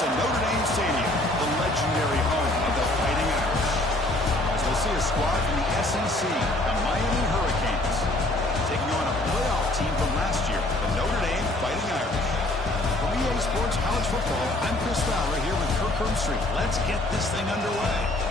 to Notre Dame Stadium, the legendary home of the Fighting Irish. As we'll see a squad from the SEC, the Miami Hurricanes, taking on a playoff team from last year, the Notre Dame Fighting Irish. From EA Sports College Football, I'm Chris Fowler here with Kirk Street. Let's get this thing underway.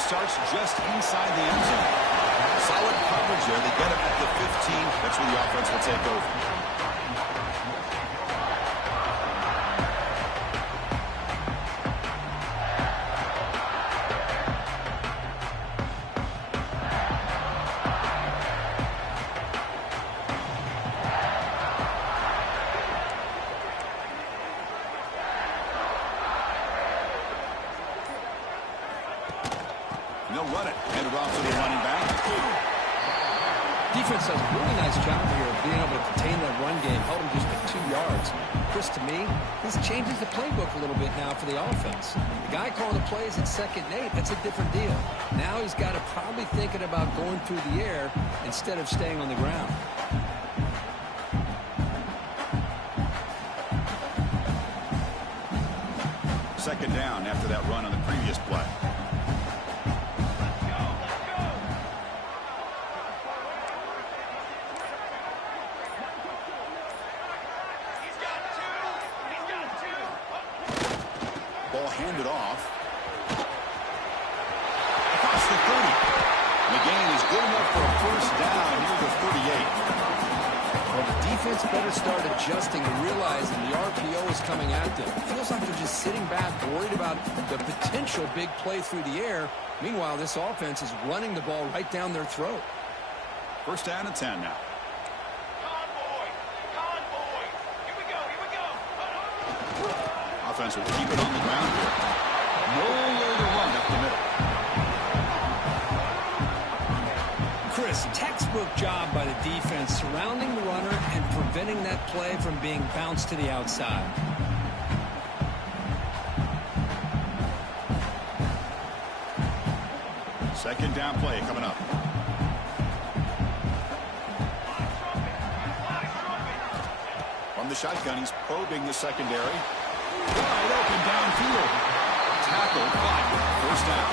Starts just inside the end zone. Solid coverage there. They get him at the 15. That's where the offense will take over. They'll run it. Handed off to the running back. Defense does a really nice job here of being able to contain that run game, held him just at 2 yards. Chris, to me, this changes the playbook a little bit now for the offense. The guy calling the plays at 2nd and 8, that's a different deal. Now he's got to probably thinking about going through the air instead of staying on the ground. Second down after that run on the previous play. Ball handed off. Across the 30. And the gain is good enough for a first down near the 38. Well, the defense better start adjusting and realizing the RPO is coming at them. It feels like they're just sitting back, worried about the potential big play through the air. Meanwhile, this offense is running the ball right down their throat. First down and 10 now. Offense will keep it on the ground here. Nowhere to run up the middle. Chris, textbook job by the defense surrounding the runner and preventing that play from being bounced to the outside. Second down play coming up. From the shotgun, he's probing the secondary. Wide open downfield. Tackle caught. First down.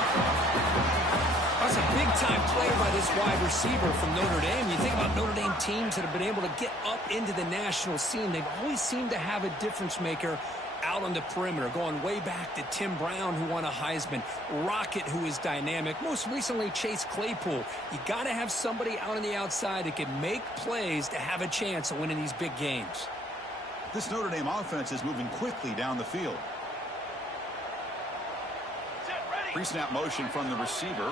That's a big-time play by this wide receiver from Notre Dame. You think about Notre Dame teams that have been able to get up into the national scene. They've always seemed to have a difference maker out on the perimeter, going way back to Tim Brown, who won a Heisman, Rocket, who is dynamic, most recently Chase Claypool. You got to have somebody out on the outside that can make plays to have a chance of winning these big games. This Notre Dame offense is moving quickly down the field. Pre-snap motion from the receiver.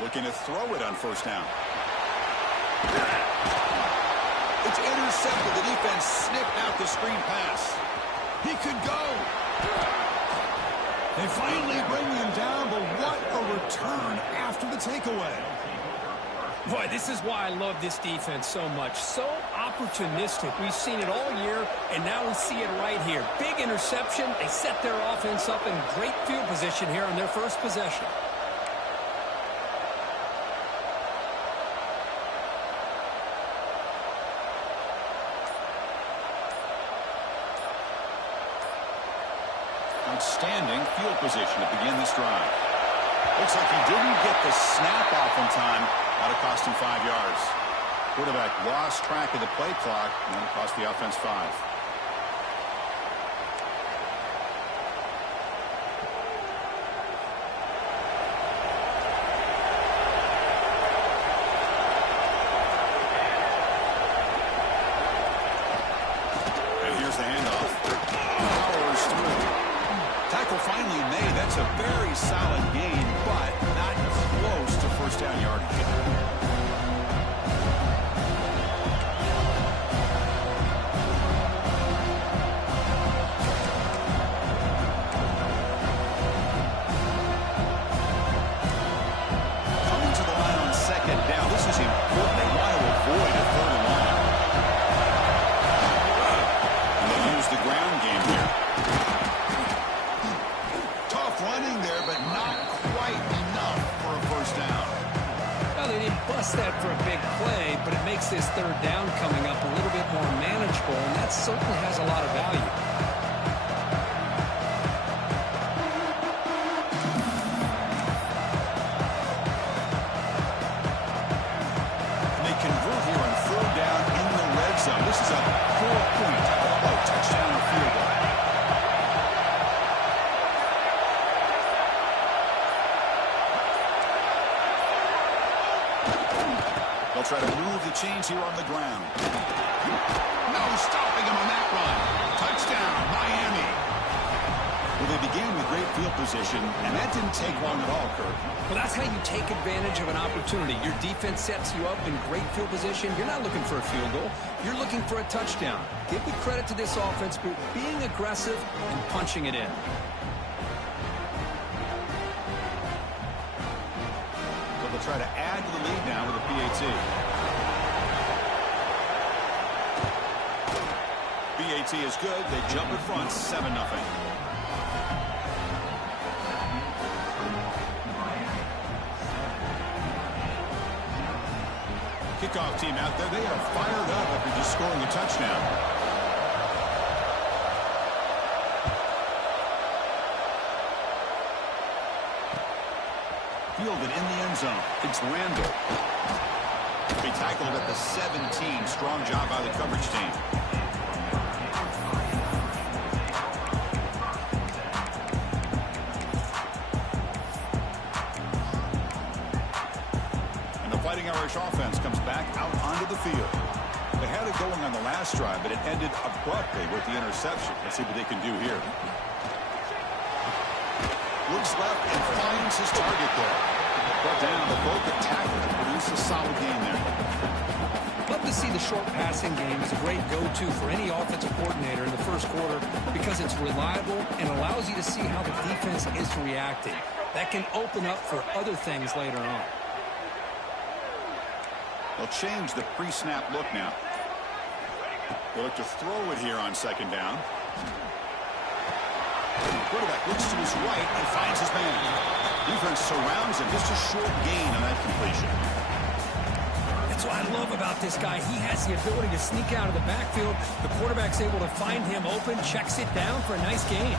Looking to throw it on first down. It's intercepted. The defense sniffed out the screen pass. He could go. They finally bring him down, but what a return after the takeaway. Boy, this is why I love this defense so much. So opportunistic. We've seen it all year, and now we see it right here. Big interception. They set their offense up in great field position here on their first possession. Outstanding field position to begin this drive. Looks like he didn't get the snap off in time. That'll cost him 5 yards. Quarterback lost track of the play clock, and that'll cost the offense 5. And here's the handoff. Powers through. Tackle finally made. That's a very solid gain, but not close to first down yardage. Coming to the line on second down. This is important. They want to avoid a third and long. And they'll use the ground game here. Tough running there, but not quite enough for a first down. Well, they didn't bust that for a big play, but it makes this third down coming up a little bit more manageable, and that certainly has a lot of value. And they convert here on third down in the red zone. This is a 4-point touchdown or field goal. They'll try to move the chains here on the ground. No stopping him on that run. Touchdown, Miami. Well, they began with great field position, and that didn't take long at all, Kirk. Well, that's how you take advantage of an opportunity. Your defense sets you up in great field position. You're not looking for a field goal. You're looking for a touchdown. Give the credit to this offense for being aggressive and punching it in. But the They'll try to add to the lead now with a PAT. PAT is good. They jump in front, 7-0. Kickoff team out there. They are fired up after just scoring a touchdown. Fielded in the end zone. It's Randall. He tackled at the 17. Strong job by the coverage team. Fighting Irish offense comes back out onto the field. They had it going on the last drive, but it ended abruptly with the interception. Let's see what they can do here. Looks left and finds his target there. Brought down, but both the tackle and produce a solid game there. Love to see the short passing game as a great go-to for any offensive coordinator in the first quarter because it's reliable and allows you to see how the defense is reacting. That can open up for other things later on. They'll change the pre-snap look now. They'll look to throw it here on second down. The quarterback looks to his right and finds his man. Defense surrounds him. Just a short gain on that completion. That's what I love about this guy. He has the ability to sneak out of the backfield. The quarterback's able to find him open, checks it down for a nice gain.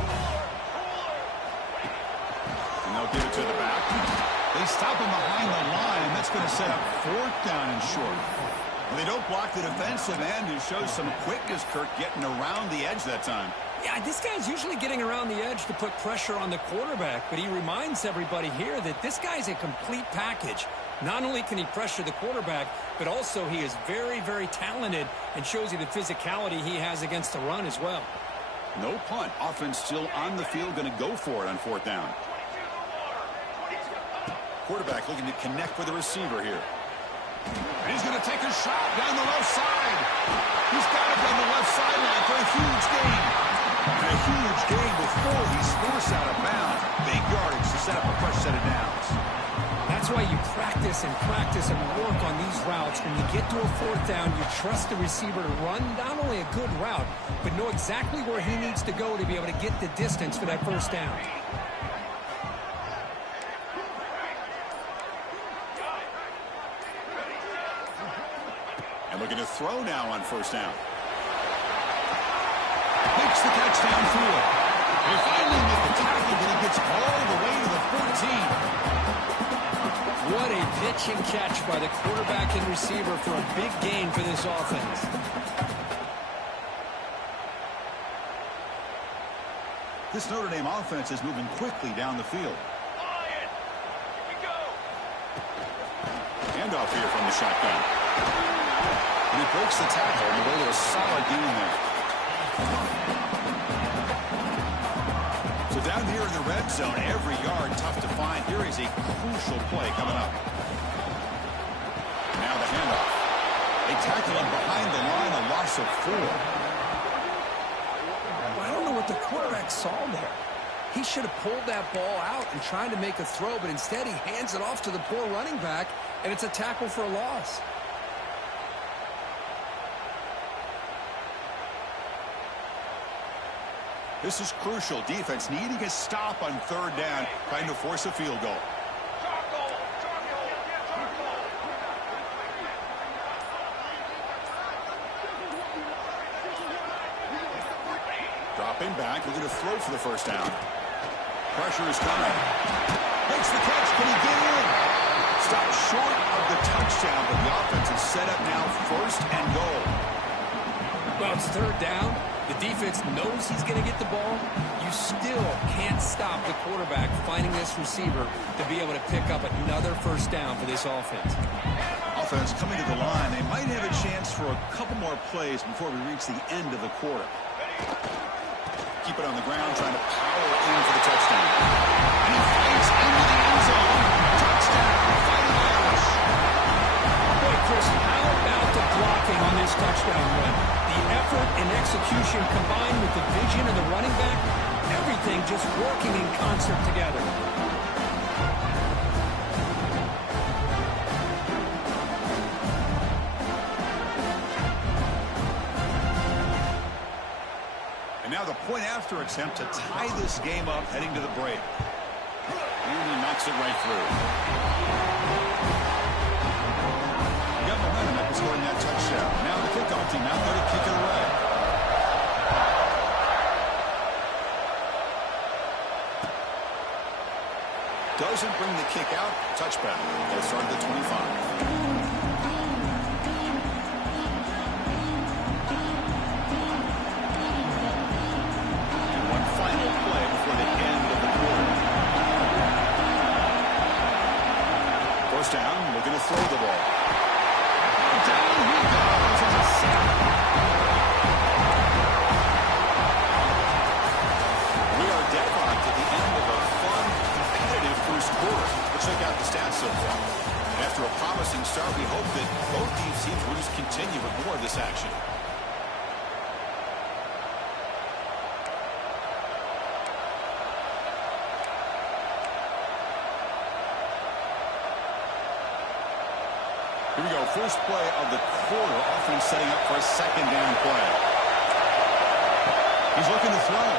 And they'll give it to the back. They stop him behind the line. That's going to set up fourth down and short. Well, they don't block the defensive end, who shows some quickness, Kirk, getting around the edge that time. Yeah, this guy's usually getting around the edge to put pressure on the quarterback, but he reminds everybody here that this guy's a complete package. Not only can he pressure the quarterback, but also he is very, very talented and shows you the physicality he has against the run as well. No punt. Offense still on the field, going to go for it on fourth down. Quarterback looking to connect with the receiver here. And he's going to take a shot down the left side. He's got it down the left sideline for a huge gain. And a huge gain before he's forced out of bounds. Big yardage to set up a fresh set of downs. That's why you practice and work on these routes. When you get to a fourth down, you trust the receiver to run not only a good route, but know exactly where he needs to go to be able to get the distance for that first down. And looking to throw now on first down. Makes the catch downfield. They finally make the tackle, but he gets all the way to the 14. What a pitch and catch by the quarterback and receiver for a big gain for this offense. This Notre Dame offense is moving quickly down the field. Handoff here from the shotgun. And he breaks the tackle on the way to a solid gain there. So down here in the red zone, every yard tough to find. Here is a crucial play coming up. Now the handoff. They tackle him behind the line, a loss of 4. I don't know what the quarterback saw there. He should have pulled that ball out and tried to make a throw, but instead he hands it off to the poor running back, and it's a tackle for a loss. This is crucial. Defense needing a stop on third down, trying to force a field goal. Dropping back, looking to throw for the first down. Pressure is coming. Makes the catch. Can he get in? Stopped short of the touchdown, but the offense is set up now first and goal. Well, it's third down. The defense knows he's going to get the ball. You still can't stop the quarterback finding this receiver to be able to pick up another first down for this offense. Offense coming to the line. They might have a chance for a couple more plays before we reach the end of the quarter. Keep it on the ground, trying to power in for the touchdown. And he fights into the end zone. Touchdown, Fighting Irish. Boy, Chris, how about the blocking on this touchdown run? The effort and execution combined with the vision of the running back, everything just working in concert together. now the point-after attempt to tie this game up heading to the break. And he knocks it right through. You got momentum after scoring that touchdown. Now the kickoff team out there to kick it away. Doesn't bring the kick out. Touchback. They'll start at the 25. Down, looking to throw the ball. Down he goes as a sack. We are deadlocked at the end of a fun, competitive first quarter. Let's check out the stats so far. After a promising start, we hope that both these teams will just continue with more of this action. Here we go, first play of the quarter. Offense setting up for a second down play. He's looking to throw.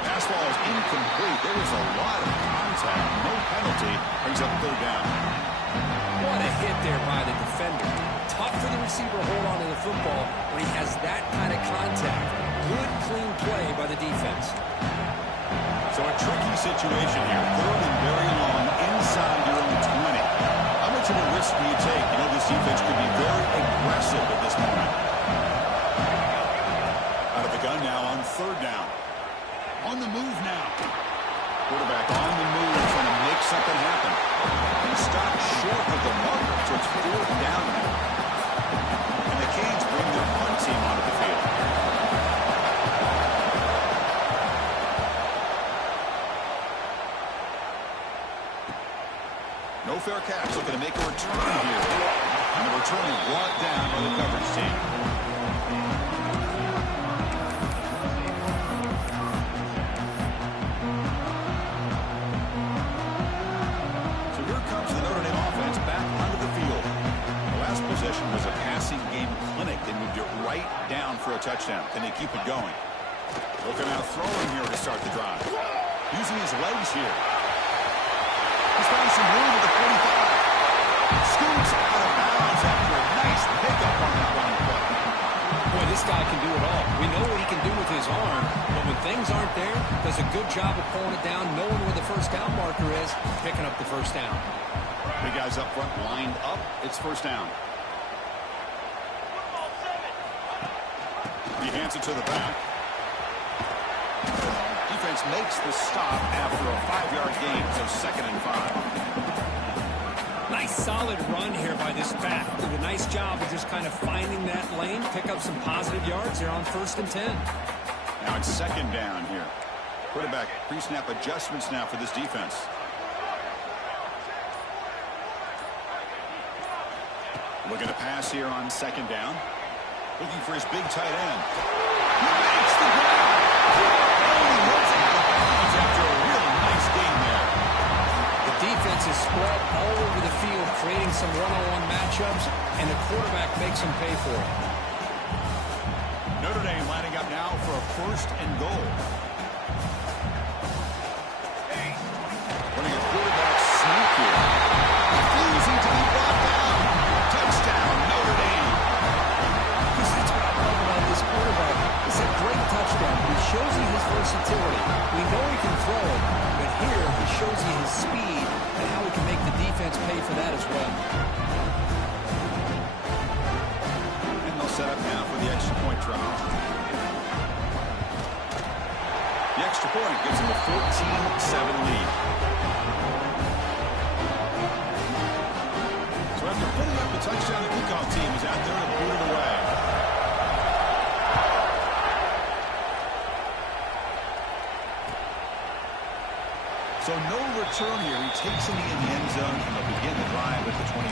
Pass ball is incomplete. There was a lot of contact. No penalty. Brings up third down. What a hit there by the defender. Tough for the receiver to hold on to the football when he has that kind of contact. Good, clean play by the defense. So a tricky situation here. Third and very long inside your own 20. How much of a risk do you take? You know, this defense could be very aggressive at this moment. Out of the gun now on third down. On the move now. Quarterback on the move, trying to make something happen. He stopped short of the marker, so it's fourth down now. And the Canes bring their punt team onto the field. No fair catch, looking to make a return here. And the return is brought down by the coverage team. So here comes the Notre Dame offense back onto the field. The last possession was a passing game clinic. They moved it right down for a touchdown. Can they keep it going? Looking out throwing here to start the drive. Using his legs here. He's found some room at the 45. Scoots out of bounds after a nice pickup on that running play. Boy, this guy can do it all. We know what he can do with his arm, but when things aren't there, does a good job of pulling it down, knowing where the first down marker is, picking up the first down. Big guys up front lined up. It's first down. He hands it to the back. Defense makes the stop after a 5-yard gain, so 2nd and 5. Nice solid run here by this back. Did a nice job of just kind of finding that lane, pick up some positive yards there on 1st and 10. Now it's 2nd down here. Quarterback pre-snap adjustments now for this defense. Looking to pass here on 2nd down. Looking for his big tight end. He makes the grab. After a real nice game there. The defense is spread all over the field, creating some one-on-one matchups, and the quarterback makes them pay for it. Notre Dame lining up now for a 1st and goal. Running a quarterback sneak here. Refusing to be brought down. Touchdown, Notre Dame. That's what I love about this quarterback. It's a great touchdown, but he shows you his versatility. We know he can throw it, but here he shows you his speed and how he can make the defense pay for that as well. And they'll set up now for the extra point try. The extra point gives them a 14-7 lead. So after putting up the touchdown, the kickoff team is out there to boot it away. So no return here. He takes him in the end zone, and they'll begin the drive at the 25.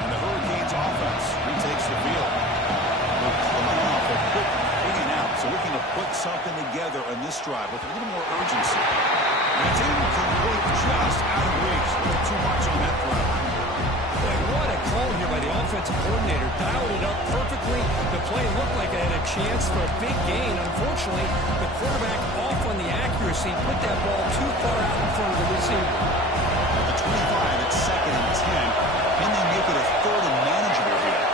And the Hurricanes offense retakes the field. They're coming off a quick in and out, so looking to put something together on this drive with a little more urgency. And it's incomplete, just out of reach. A little too much on that throw. Boy, what a call here by the offensive coordinator. Dialed it up perfectly. The play looked like it had a chance for a big gain. Unfortunately, the quarterback off on the accuracy, put that ball too far out in front of the receiver. At the 25, it's 2nd and 10. Can they make it a 3rd and manageable here?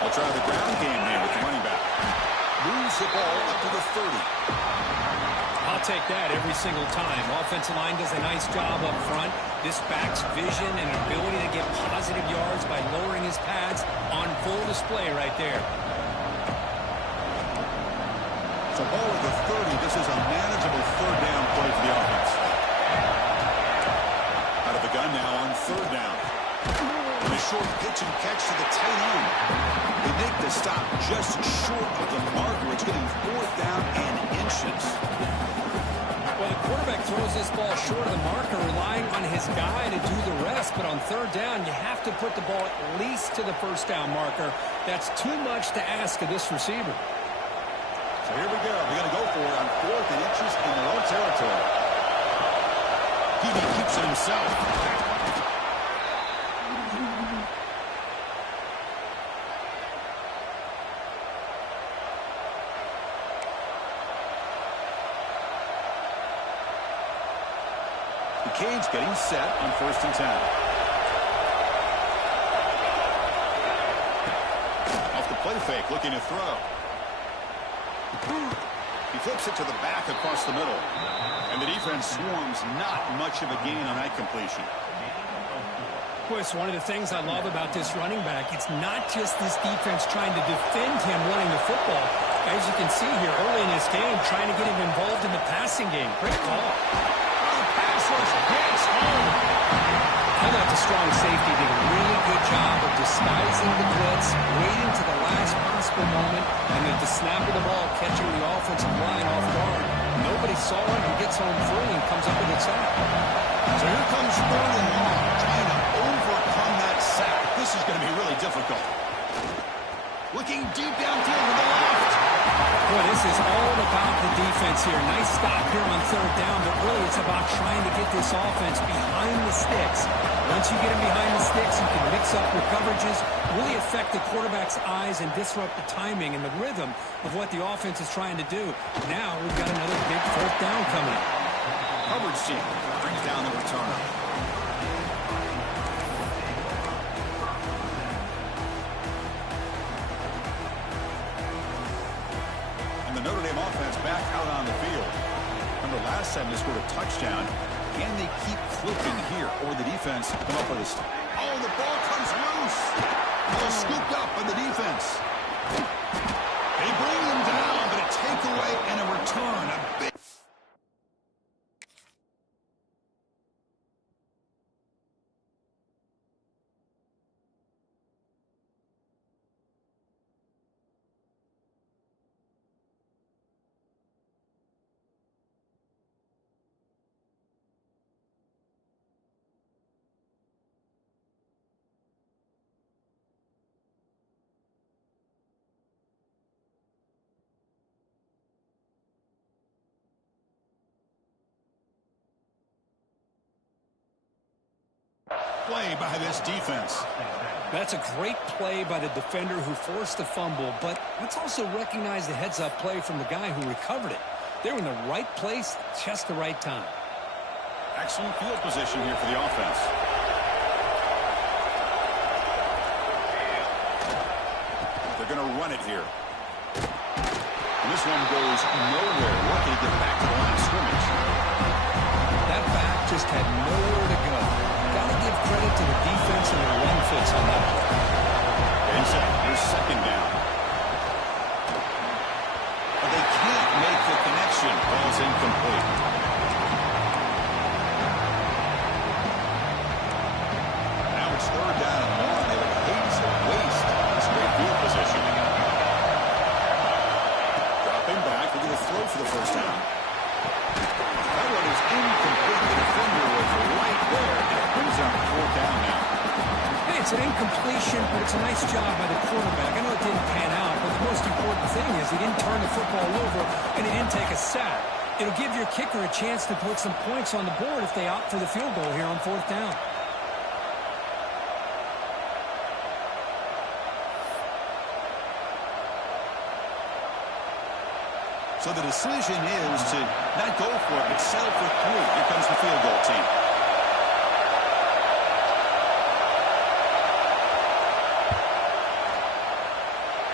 They'll try the ground game here with the running back. Moves the ball up to the 30. I'll take that every single time. Offensive line does a nice job up front. This back's vision and ability to get positive yards by lowering his pads on full display right there. So ball at the 30. This is a manageable 3rd down play for the offense. Out of the gun now on 3rd down. And a short pitch and catch to the tight end. They make the stop just short of the marker. It's getting 4th down and inches. Well, the quarterback throws this ball short of the marker, relying on his guy to do the rest. But on 3rd down, you have to put the ball at least to the 1st down marker. That's too much to ask of this receiver. So here we go. They're going to go for it on 4th and inches in their own territory. He keeps it himself. Cade's getting set on 1st and 10. Off the play fake, looking to throw. He flips it to the back across the middle. And the defense swarms, not much of a gain on that completion. Boy, it's one of the things I love about this running back. It's not just this defense trying to defend him running the football. As you can see here early in this game, trying to get him involved in the passing game. Great call. Gets home. I thought the strong safety did a really good job of disguising the blitz, waiting to the last possible moment, and at the snap of the ball, catching the offensive line off guard. Nobody saw him. He gets home free and comes up with a sack. So here comes 3rd and long, trying to overcome that sack. This is going to be really difficult. Looking deep downfield to the left. Boy, this is all about the defense here. Nice stop here on 3rd down, but really it's about trying to get this offense behind the sticks. Once you get them behind the sticks, you can mix up your coverages, really affect the quarterback's eyes and disrupt the timing and the rhythm of what the offense is trying to do. Now we've got another big 4th down coming up. Coverage team brings down the returner. The Notre Dame offense back out on the field. Remember last time they scored a touchdown. Can they keep clicking here, or the defense come up with a stop? Oh, the ball comes loose. Well, scooped up by the defense. They bring them down, but a takeaway and a return. A big play by this defense. That's a great play by the defender who forced the fumble, but let's also recognize the heads-up play from the guy who recovered it. They were in the right place, just the right time. Excellent field position here for the offense. They're going to run it here. And this one goes nowhere. Lucky to get back to the line of scrimmage. That back just had nowhere to go. Got to give credit to the defense and their run fits on that play. Inside, here's 2nd down. But they can't make the connection. Ball's incomplete. Now it's 3rd down and 1. They would hate to waste this great field position. Dropping back, they're going to throw for the 1st down. That one is incomplete. The defender was right there, and it brings up 4th down now. Hey, it's an incompletion, but it's a nice job by the quarterback. I know it didn't pan out, but the most important thing is he didn't turn the football over and he didn't take a sack. It'll give your kicker a chance to put some points on the board if they opt for the field goal here on 4th down. So the decision is to not go for it, but settle for 3. Here comes the field goal team.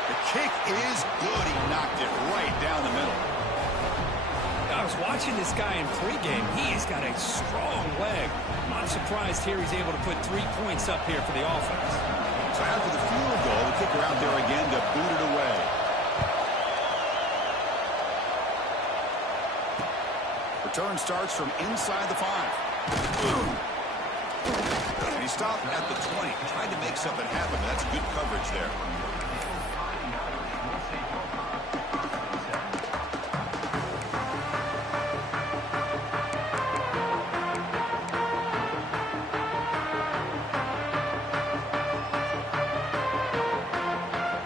The kick is good. He knocked it right down the middle. I was watching this guy in pregame. He's got a strong leg. I'm not surprised here he's able to put 3 points up here for the offense. So after the field goal, the kicker out there again to boot it away. Return starts from inside the 5. And he stopped at the 20. Tried to make something happen, but that's good coverage there.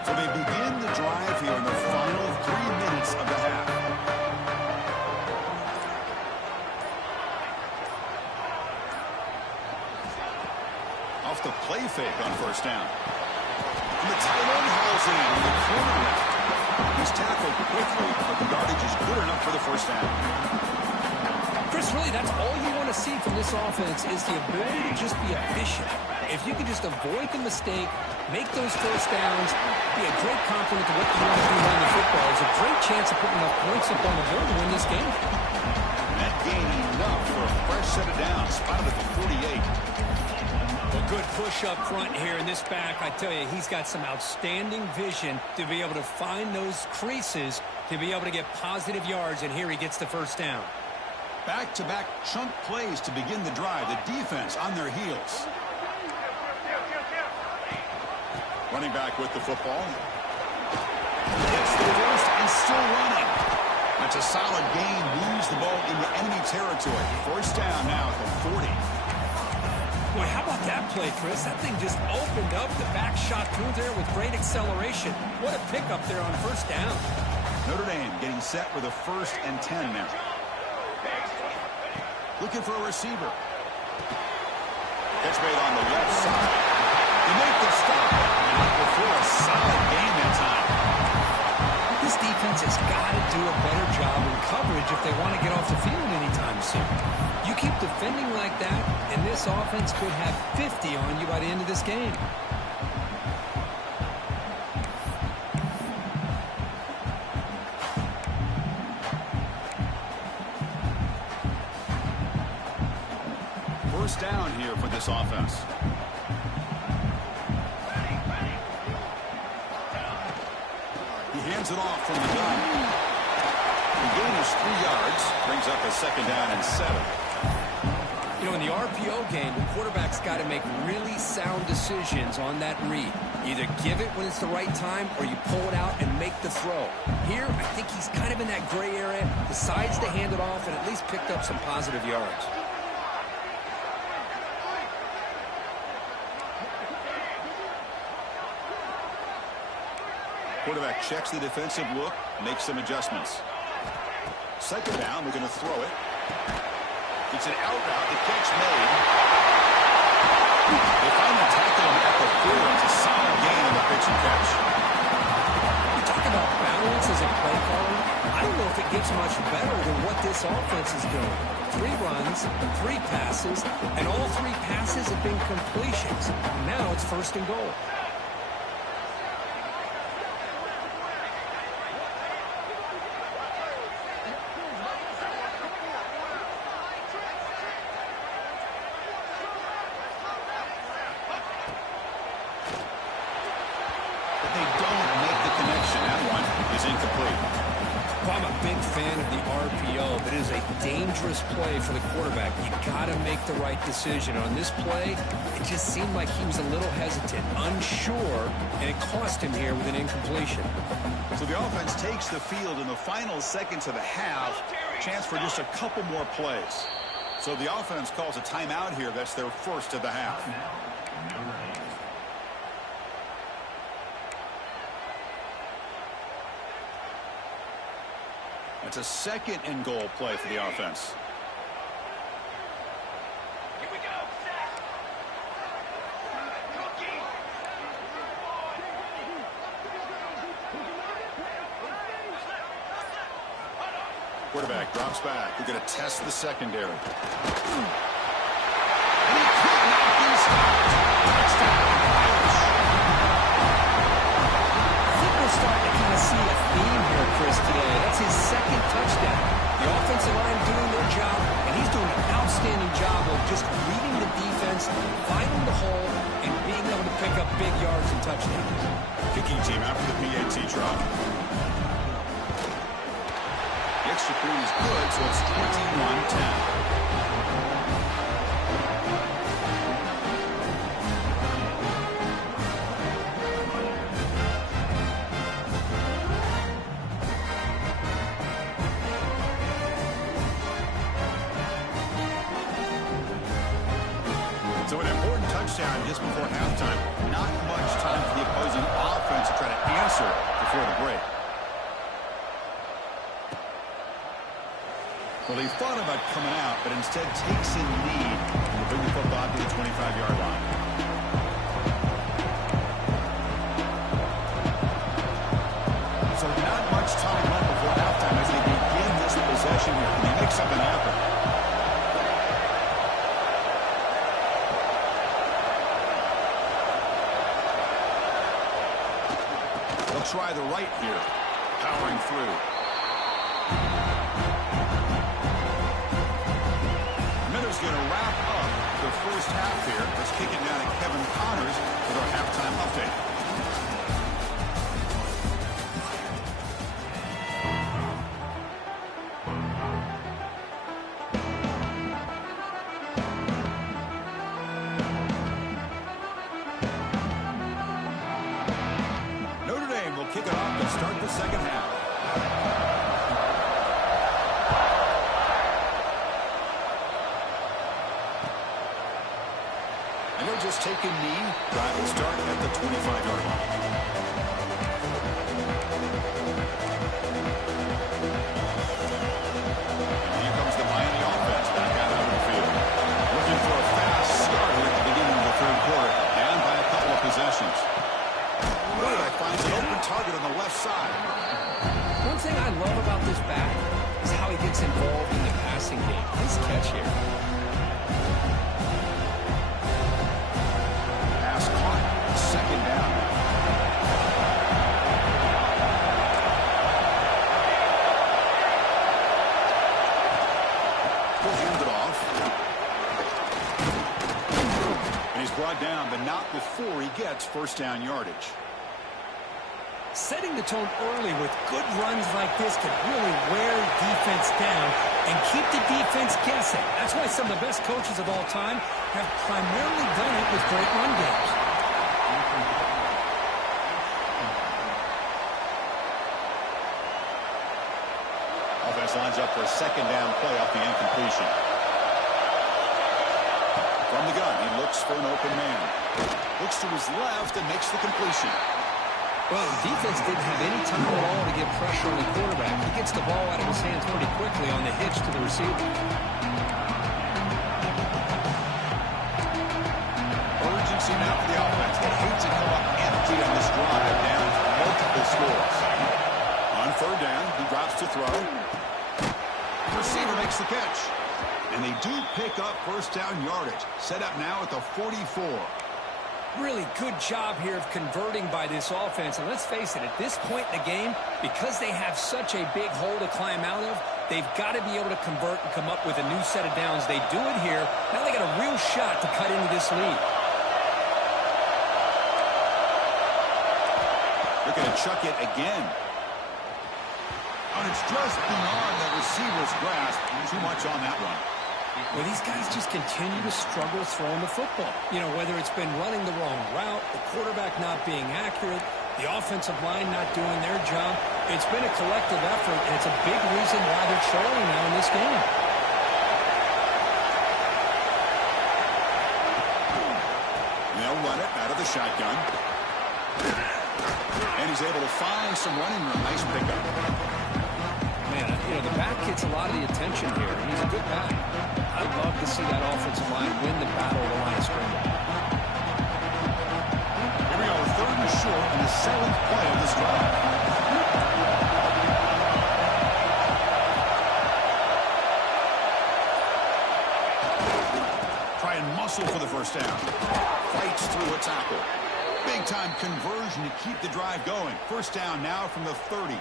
So they begin the drive here in the final 3 minutes of the half. Off the play fake on 1st down. And the tight end hauls it in the corner left. He's tackled quickly, but the yardage is good enough for the 1st down. Chris, really, that's all you want to see from this offense is the ability to just be efficient. If you can just avoid the mistake, make those 1st downs, be a great complement to what you want to do on the football, there's a great chance of putting enough points up on the board to win this game. That gain enough for a fresh set of downs, spotted at the 48. A good push up front here in this back. I tell you, he's got some outstanding vision to be able to find those creases to be able to get positive yards, and here he gets the 1st down. Back-to-back chunk plays to begin the drive. The defense on their heels. Running back with the football. Gets the first and still running. That's a solid gain. Moves the ball into enemy territory. 1st down now at the 40. Boy, how about that play, Chris? That thing just opened up. The back shot through there with great acceleration. What a pickup there on 1st down. Notre Dame getting set with a 1st and 10 now. Looking for a receiver. Catch made on the left side. They make the stop. Not before a solid gain that time. This defense has got to do a better job in coverage if they want to get off the field anytime soon. You keep defending like that, and this offense could have 50 on you by the end of this game. First down here for this offense. He hands it off from the gun. The gain is 3 yards. Brings up a 2nd down and 7. You know, in the RPO game, the quarterback's got to make really sound decisions on that read. Either give it when it's the right time or you pull it out and make the throw. Here, I think he's kind of in that gray area, decides to hand it off and at least picked up some positive yards. Quarterback checks the defensive look, makes some adjustments. 2nd down, we're going to throw it. It's an out route, the catch made. They finally tackle him at the 4. It's a solid gain on the pitch and catch. You talk about balance as a play caller. I don't know if it gets much better than what this offense is doing. 3 runs, 3 passes, and all 3 passes have been completions. Now it's 1st and goal. I'm a big fan of the RPO, but it is a dangerous play for the quarterback. You got to make the right decision. On this play, it just seemed like he was a little hesitant, unsure, and it cost him here with an incompletion. So the offense takes the field in the final seconds of the half. Chance for just a couple more plays. So the offense calls a timeout here. That's their 1st of the half. It's a second and goal play for the offense. Here we go. Set. Cookie. Quarterback drops back. They're going to test the secondary. Starting to kind of see a theme here, Chris, today. That's his second touchdown. The offensive line doing their job, and he's doing an outstanding job of just reading the defense, finding the hole, and being able to pick up big yards and touchdowns. Kicking team after the PAT drop. The extra point is good, so it's 21-10. So an important touchdown just before halftime. Not much time for the opposing offense to try to answer before the break. Well, he thought about coming out, but instead takes in lead and will bring the football to the 25-yard line. So not much time left before halftime as they begin this possession here. Can they make something happen? Try the right here, powering through. Notre going to wrap up the first half here. Let's kick it down to Kevin Connors with our halftime update. Kick it off to start the second half. And they'll just take a knee. Drive will start at the 25-yard line. And here comes the Miami offense back out onto the field. Looking for a fast start here at the beginning of the third quarter. And by a couple of possessions. Finds an open target on the left side. One thing I love about this back is how he gets involved in the passing game. Nice catch here. Pass caught. Second down. He'll hand it off. And he's brought down, but not before he gets first down yardage. Setting the tone early with good runs like this can really wear defense down and keep the defense guessing. That's why some of the best coaches of all time have primarily done it with great run games. Offense lines up for a second down play off the incompletion. From the gun, he looks for an open man. Looks to his left and makes the completion. Well, the defense didn't have any time at all to get pressure on the quarterback. He gets the ball out of his hands pretty quickly on the hitch to the receiver. Urgency now for the offense. They hate to come up empty on this drive down multiple scores. On third down, he drops to throw. Receiver makes the catch. And they do pick up first down yardage. Set up now at the 44. Really good job here of converting by this offense. And let's face it, at this point in the game, because they have such a big hole to climb out of, they've got to be able to convert and come up with a new set of downs. They do it here. Now they got a real shot to cut into this lead. They're going to chuck it again. And it's just beyond the receiver's grasp. Too much on that one. Well, these guys just continue to struggle throwing the football. You know, whether it's been running the wrong route, the quarterback not being accurate, the offensive line not doing their job. It's been a collective effort, and it's a big reason why they're trailing now in this game. They'll run it out of the shotgun. And he's able to find some running room. Nice pickup. man, the back gets a lot of the attention here, and he's a good back. I'd love to see that offensive line win the battle of the line of scrimmage. Here we go, 3rd and short in the 7th play of this drive. Try and muscle for the first down. Fights through a tackle. Big-time conversion to keep the drive going. First down now from the 30.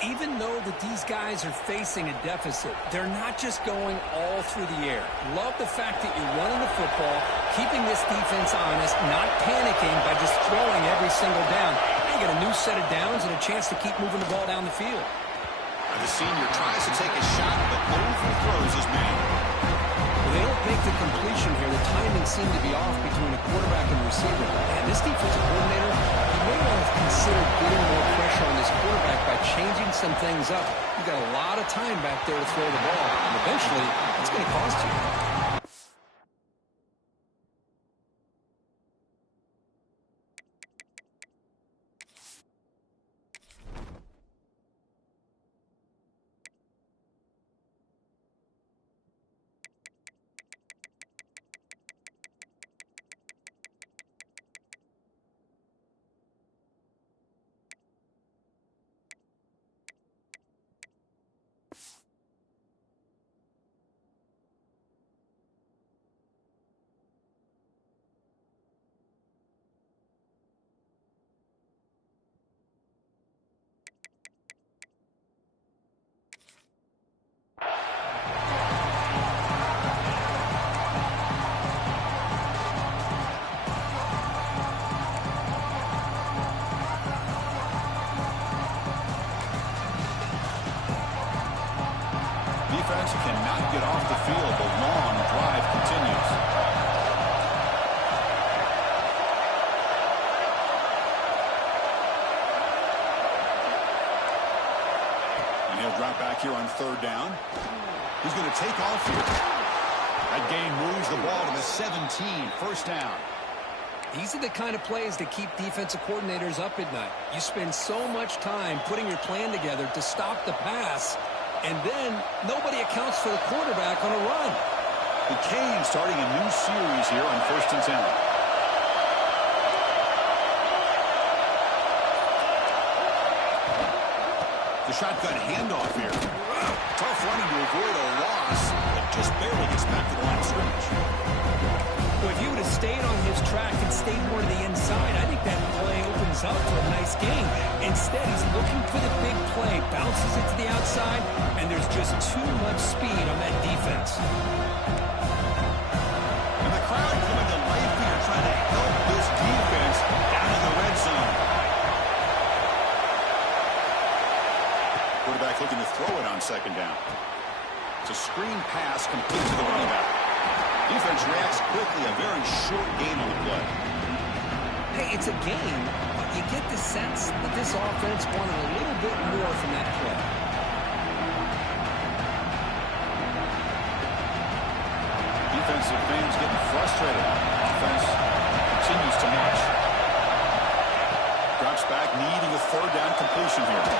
Even though that these guys are facing a deficit, they're not just going all through the air. Love the fact that you're running the football, keeping this defense honest, not panicking by just throwing every single down. You get a new set of downs and a chance to keep moving the ball down the field. The senior tries to take a shot, but overthrows his man. Well, they don't make the completion here. The timing seemed to be off between a quarterback and receiver. And this defensive coordinator, he may want to consider getting more pressure on this quarterback by changing some things up. You've got a lot of time back there to throw the ball, and eventually it's going to cost you. Defense cannot get off the field. The long drive continues. And he'll drop back here on 3rd down. He's going to take off here. That gain moves the ball to the 17. First down. These are the kind of plays that keep defensive coordinators up at night. You spend so much time putting your plan together to stop the pass, and then nobody accounts for the quarterback on a run. The Canes starting a new series here on 1st and 10. The shotgun handoff here. Tough running to avoid a loss, but just barely gets back to the line of scrimmage. Well, if you would have stayed on his track and stayed more to the inside, I think that play opens up for a nice game. Instead, he's looking for the big play, bounces it to the outside, and there's just too much speed on that defense. And the crowd coming to life here, trying to help this defense down in the red zone. Quarterback looking to throw it on 2nd down. It's a screen pass complete to the running back. Defense reacts quickly, a very short gain on the play. Hey, it's a game, but you get the sense that this offense wanted a little bit more from that play. Defensive fans getting frustrated. Offense continues to march. Drops back, needing a 3rd down completion here.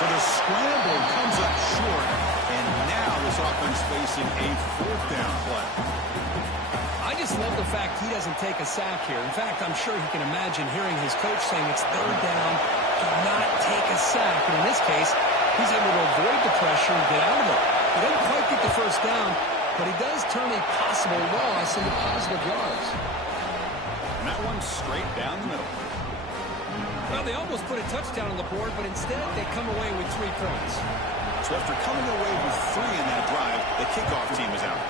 So the scramble comes up short, and now this offense facing a 4th down play. I just love the fact he doesn't take a sack here. In fact, I'm sure he can imagine hearing his coach saying it's 3rd down, do not take a sack. And in this case, he's able to avoid the pressure and get out of it. He doesn't quite get the 1st down, but he does turn a possible loss into positive yards. And that one's straight down the middle. Well, they almost put a touchdown on the board, but instead they come away with 3 points. So after coming away with 3 in that drive, the kickoff team is out.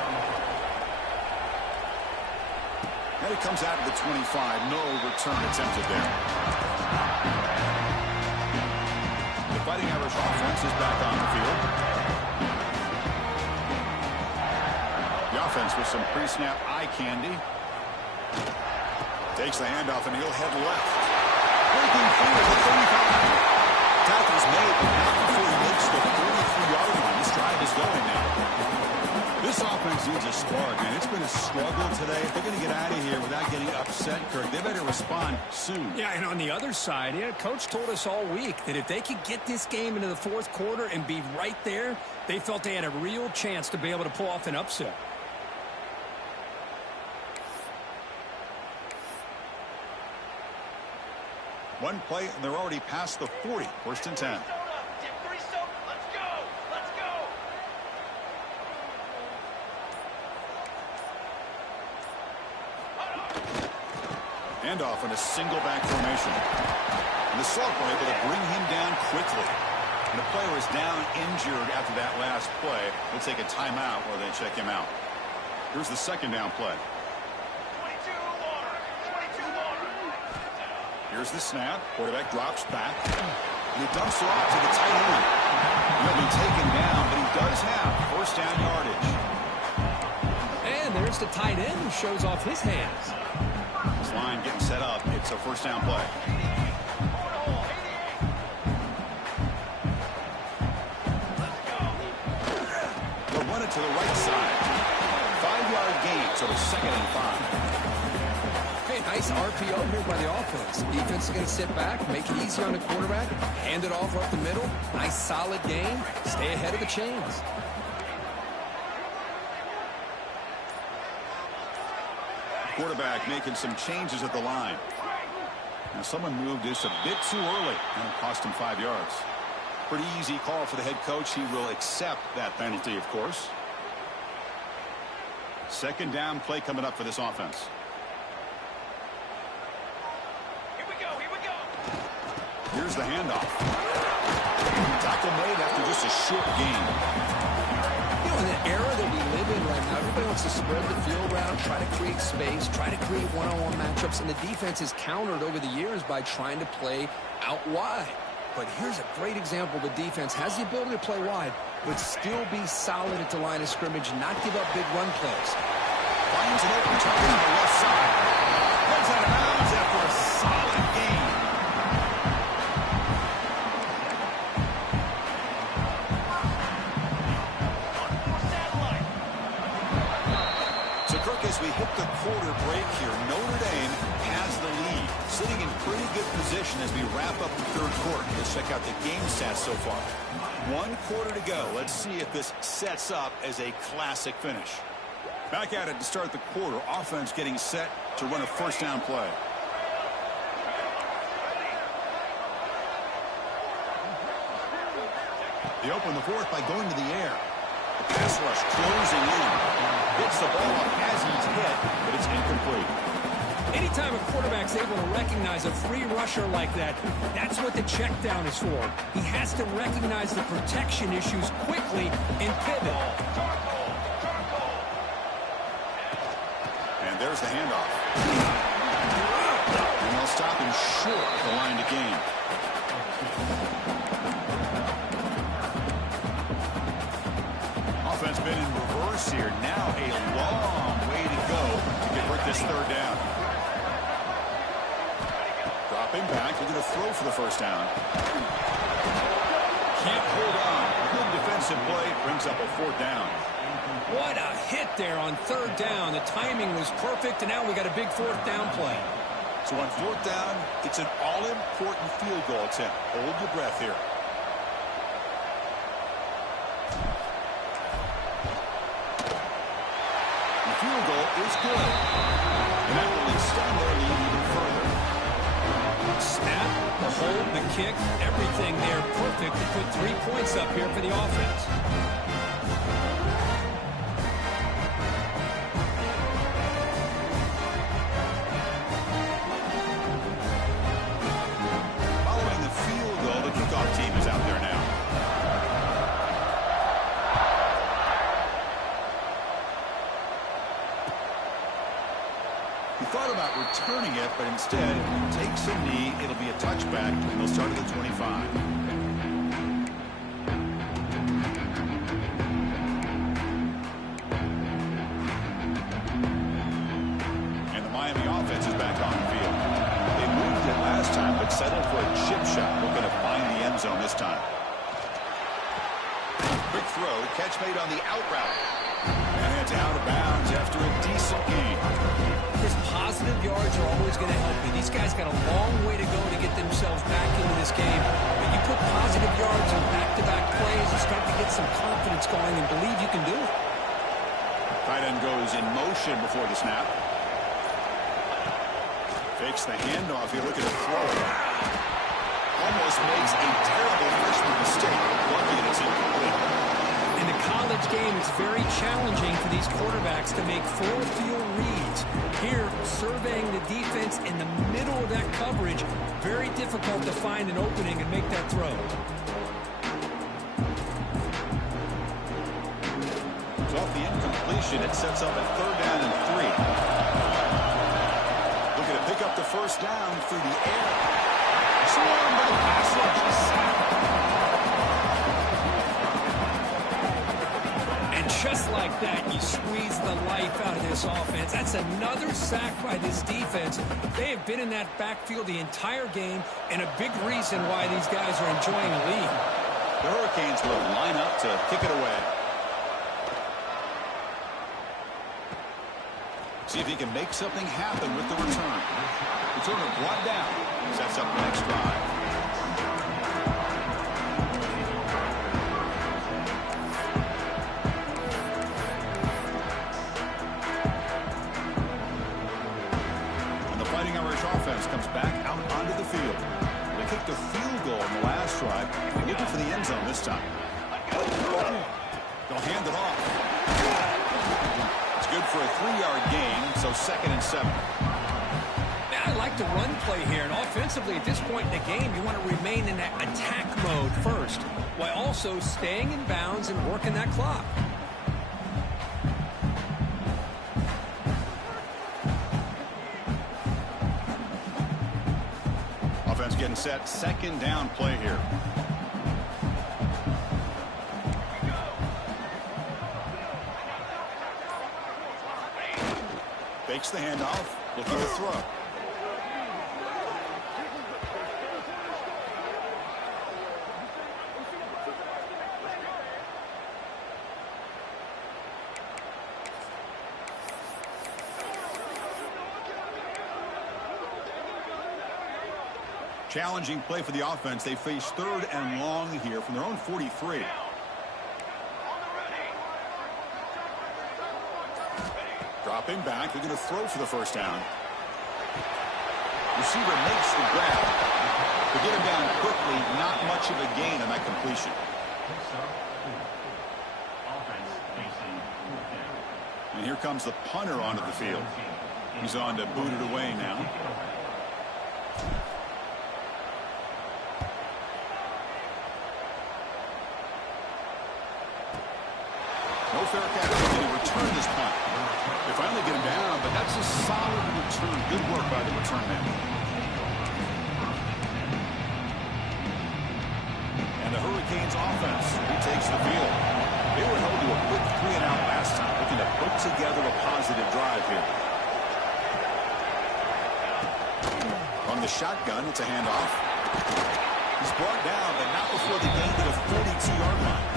And it comes out of the 25. No return attempted there. The Fighting Irish offense is back on the field. The offense with some pre-snap eye candy. Takes the handoff and he'll head left. Breaking through at the 35. Tackle's made, but not before he makes the 43-yard line. This drive is going now. This This offense needs a spark, man. It's been a struggle today. If they're going to get out of here without getting upset, Kirk, they better respond soon. Yeah, and on the other side, Coach told us all week that if they could get this game into the fourth quarter and be right there, they felt they had a real chance to be able to pull off an upset. One play, and they're already past the 40. First and 10. Handoff in a single back formation. And the Salts were able to bring him down quickly. And the player is down injured after that last play. They'll take a timeout while they check him out. Here's the second down play. 22 water. Here's the snap. Quarterback drops back. And he dumps it off to the tight end. He'll be taken down, but he does have first down yardage. And there's the tight end who shows off his hands. This line getting set up. It's a first down play. They'll run it to the right side. 5-yard gain, so it's 2nd and 5. Hey, nice RPO here by the offense. Defense is going to sit back, make it easy on the quarterback, hand it off up the middle. Nice solid game. Stay ahead of the chains. Quarterback making some changes at the line. Now someone moved this a bit too early, and it cost him 5 yards. Pretty easy call for the head coach. He will accept that penalty, of course. Second down play coming up for this offense. Here we go. Here's the handoff. Tackle made after just a short gain. In the era that we live in right now, everybody wants to spread the field around, try to create space, try to create one-on-one matchups, and the defense is countered over the years by trying to play out wide. But here's a great example. The defense has the ability to play wide, but still be solid at the line of scrimmage, not give up big run plays. Finds an open target on the left side. Heads out of bounds after a solid gain. As we hit the quarter break here, Notre Dame has the lead, sitting in pretty good position as we wrap up the third quarter. Let's check out the game stats so far. 1 quarter to go. Let's see if this sets up as a classic finish. Back at it to start the quarter. Offense getting set to run a first down play. They open the fourth by going to the air. The pass rush closing in. Gets the ball up as he's hit, but it's incomplete. Anytime a quarterback's able to recognize a free rusher like that, that's what the check down is for. He has to recognize the protection issues quickly and pivot. And there's the handoff. And they'll stop him short of the line to gain. Offense been in reverse here. Now a long way to go to convert this third down. Dropping back. They're going to throw for the first down. Can't hold on. Good defensive play. Brings up a 4th down. What a hit there on 3rd down. The timing was perfect, and now we got a big 4th down play. So on 4th down, it's an all-important field goal attempt. Hold your breath here. Field goal is good. And that will extend their lead even further. Snap, the hold, the kick, everything there perfect to put 3 points up here for the offense. Following the field goal, the kickoff team is out there now. He thought about returning it, but instead takes a knee. It'll be a touchback, and they'll start at the 25. And the Miami offense is back on the field. They moved it last time, but settled for a chip shot. Looking to find the end zone this time. Quick throw, catch made on the out route. And out of bounds after a decent game. Because positive yards are always going to help you. These guys got a long way to go to get themselves back into this game. When you put positive yards on back-to-back plays, you start to get some confidence going and believe you can do it. Tight end goes in motion before the snap. Fakes the handoff. He'll look at a throw. Almost makes a terrible freshman mistake. Lucky it's incomplete. In the college game, it's very challenging for these quarterbacks to make full field reads. Here, surveying the defense in the middle of that coverage, very difficult to find an opening and make that throw. So off the incompletion, it sets up a 3rd down and 3. Looking to pick up the first down through the air. Swarmed by the pass rush. And just like that, you squeeze the life out of this offense. That's another sack by this defense. They have been in that backfield the entire game, and a big reason why these guys are enjoying the lead. The Hurricanes will line up to kick it away. See if he can make something happen with the return. Returner brought down. Sets up the next drive. And the Fighting Irish offense comes back out onto the field. They kicked a field goal in the last drive. They're looking for the end zone this time. They'll hand it off. It's good for a 3-yard gain, so 2nd and 7. I like the run play here, and offensively at this point in the game, you want to remain in that attack mode first, while also staying in bounds and working that clock. Offense getting set, 2nd down play here. Fakes the handoff, looking to throw. Challenging play for the offense. They face 3rd and long here from their own 43. Dropping back. They're going to throw for the first down. Receiver makes the grab. To get him down quickly, not much of a gain on that completion. And here comes the punter onto the field. He's on to boot it away now. No fair catch. Can he return this punt? They finally get him down, but that's a solid return. Good work by the return man. And the Hurricanes offense retakes the field. They were held to a quick 3-and-out last time, looking to put together a positive drive here. From the shotgun, it's a handoff. He's brought down, but not before they gained at a 42-yard line.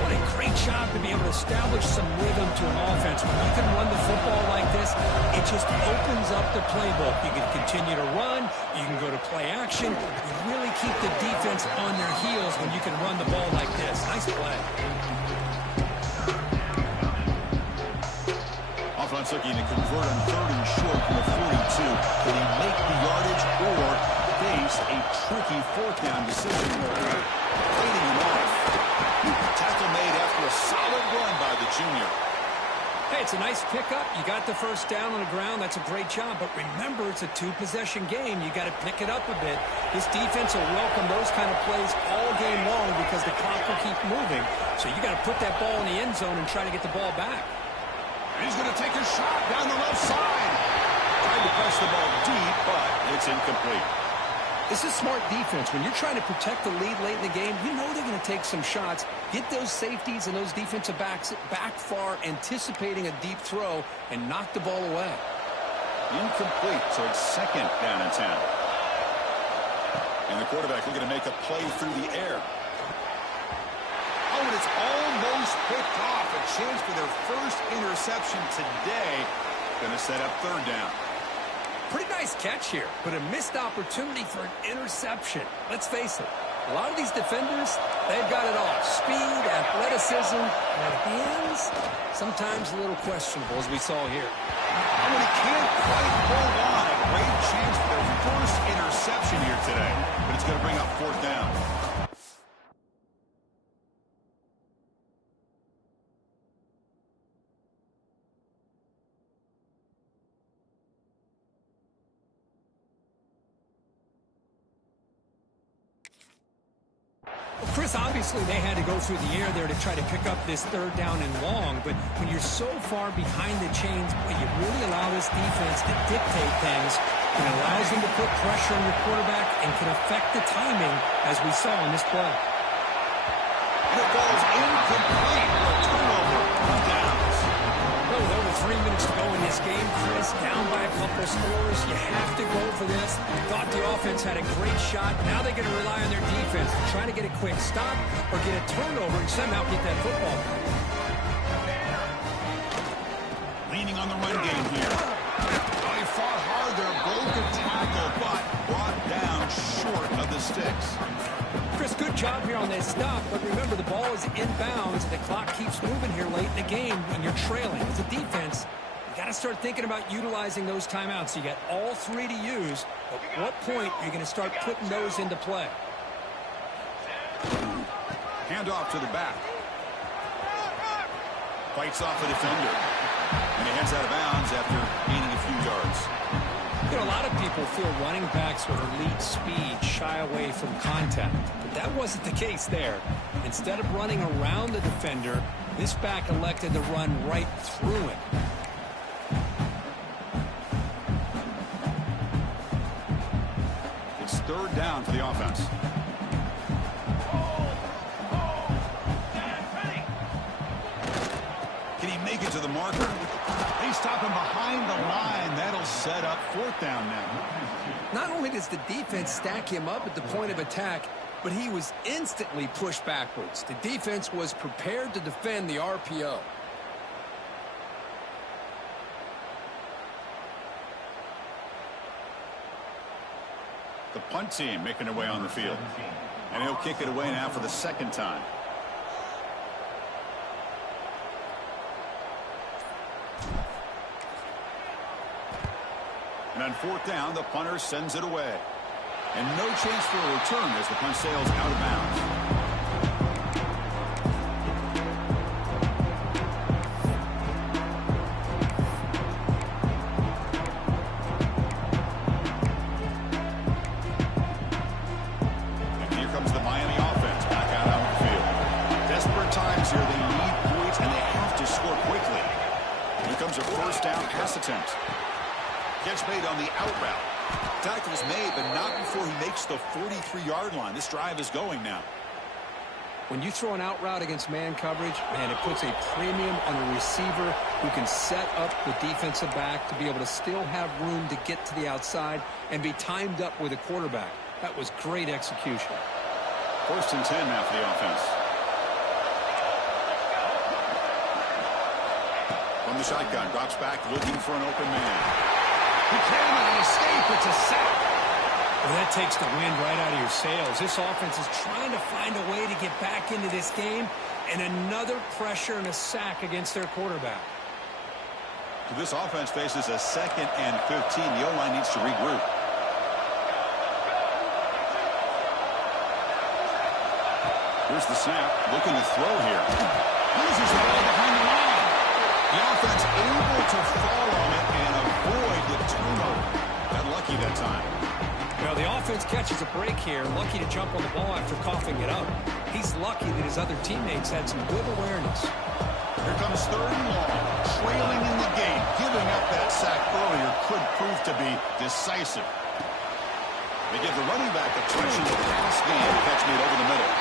What a great job to be able to establish some rhythm to an offense. When you can run the football like this, it just opens up the playbook. You can continue to run. You can go to play action. You really keep the defense on their heels when you can run the ball like this. Nice play. Offense looking to convert on 3rd and short from the 42. Can he make the yardage or face a tricky 4th down decision? Fading him off. Tackle made after a solid run by the junior. Hey, it's a nice pickup. You got the first down on the ground. That's a great job. But remember, it's a 2-possession game. You got to pick it up a bit. This defense will welcome those kind of plays all game long because the clock will keep moving. So you got to put that ball in the end zone and try to get the ball back. He's going to take a shot down the left side. Trying to press the ball deep, but it's incomplete. This is smart defense. When you're trying to protect the lead late in the game, you know they're going to take some shots. Get those safeties and those defensive backs back far, anticipating a deep throw, and knock the ball away. Incomplete, so it's 2nd down and 10. And the quarterback looking to make a play through the air. Oh, and it's almost picked off. A chance for their first interception today. Going to set up third down. Pretty nice catch here, but a missed opportunity for an interception. Let's face it, a lot of these defenders, they've got it all. Speed, athleticism, and hands, sometimes a little questionable, as we saw here. And when he can't quite hold on, a great chance for their first interception here today. But it's going to bring up fourth down. Chris, obviously they had to go through the air there to try to pick up this third down and long, but when you're so far behind the chains, you really allow this defense to dictate things. It allows them to put pressure on your quarterback and can affect the timing, as we saw in this play. And it falls incomplete for a turnover on downs. Well, with over 3 minutes to go in this game, Chris, down by a couple of scores, you have to go for this. Thought the offense had a great shot. Now they're going to rely on their defense to try to get a quick stop or get a turnover and somehow get that football. Leaning on the run game here. Oh, he fought hard there, broke a tackle, but brought down short of the sticks. Chris, good job here on that stop, but remember the ball is inbounds. The clock keeps moving here late in the game when you're trailing. As a defense, you got to start thinking about utilizing those timeouts. You got all three to use. At what point are you going to start putting those into play? Handoff to the back. Fights off a defender. And he heads out of bounds after gaining a few yards. You know, a lot of people feel running backs with elite speed shy away from contact. But that wasn't the case there. Instead of running around the defender, this back elected to run right through him. It's third down for the offense. Can he make it to the marker? They stop him behind the line. That'll set up fourth down now. Not only does the defense stack him up at the point of attack, but he was instantly pushed backwards. The defense was prepared to defend the RPO. The punt team making their way on the field. And he'll kick it away now for the second time. And on fourth down, the punter sends it away. And no chance for a return as the punt sails out of bounds. And here comes the Miami offense back out on the field. Desperate times here. They need points, and they have to score quickly. Here comes a first down pass attempt. Catch made on the out route. Tackle's made, but not before he makes the 43-yard line. This drive is going now. When you throw an out route against man coverage, man, it puts a premium on the receiver who can set up the defensive back to be able to still have room to get to the outside and be timed up with a quarterback. That was great execution. First and 10 now for the offense. From the shotgun, drops back looking for an open man. He cannot escape. It's a sack. Well, that takes the wind right out of your sails. This offense is trying to find a way to get back into this game, and another pressure and a sack against their quarterback. This offense faces a 2nd and 15. The O-line needs to regroup. Here's the snap. Looking to throw here. Loses the ball behind the line. The offense able to fall on it and avoid the turnover. Got lucky that time. Well, the offense catches a break here, lucky to jump on the ball after coughing it up. He's lucky that his other teammates had some good awareness. Here comes third and long, trailing in the game. Giving up that sack earlier could prove to be decisive. They give the running back a touch in the pass game. Catch made over the middle.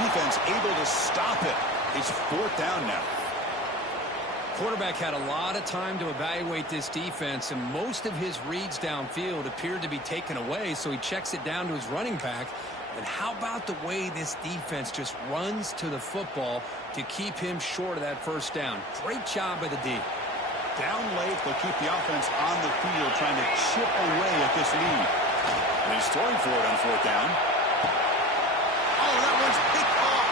Defense able to stop it. It's fourth down now. Quarterback had a lot of time to evaluate this defense, and most of his reads downfield appeared to be taken away, so he checks it down to his running back. And how about the way this defense just runs to the football to keep him short of that first down? Great job by the D. Down late, they'll keep the offense on the field trying to chip away at this lead. And he's throwing for it on fourth down. Oh, that one's picked off.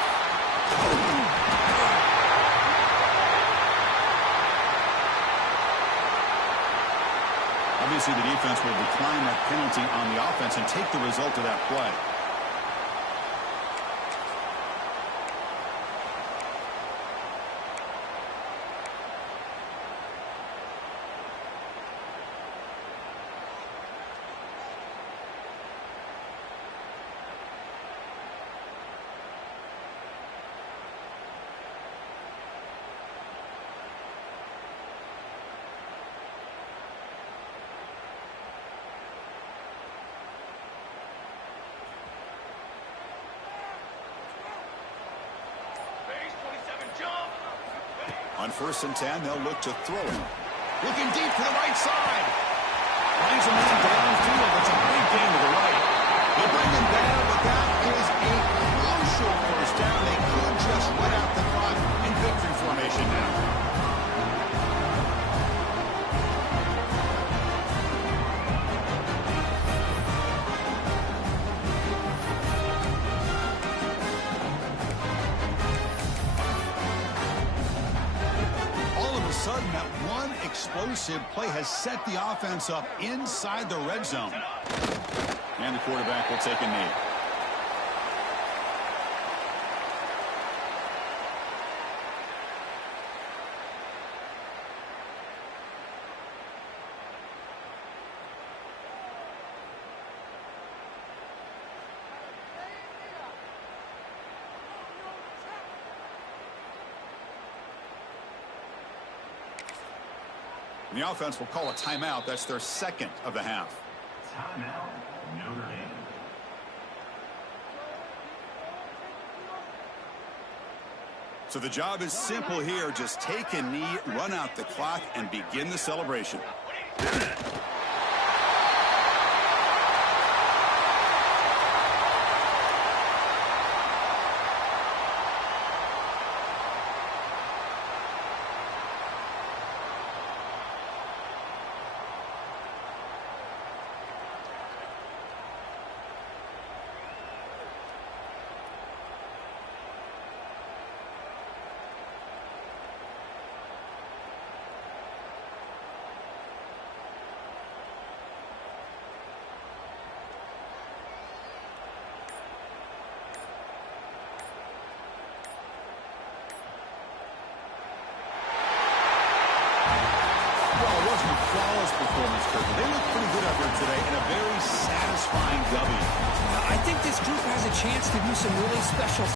Obviously, the defense will decline that penalty on the offense and take the result of that play. On 1st and 10, they'll look to throw it. Looking deep to the right side. Finds a man downfield. It's a big gain to the right. They bring him down, but that is a crucial first down. They could just run out the clock in victory formation now. Sudden, that one explosive play has set the offense up inside the red zone. And the quarterback will take a knee. The offense will call a timeout. That's their second of the half. Timeout, Notre Dame. So the job is simple here. Just take a knee, run out the clock, and begin the celebration. Flawless performance, Kirk. They look pretty good out there today in a very satisfying W. I think this group has a chance to do some really special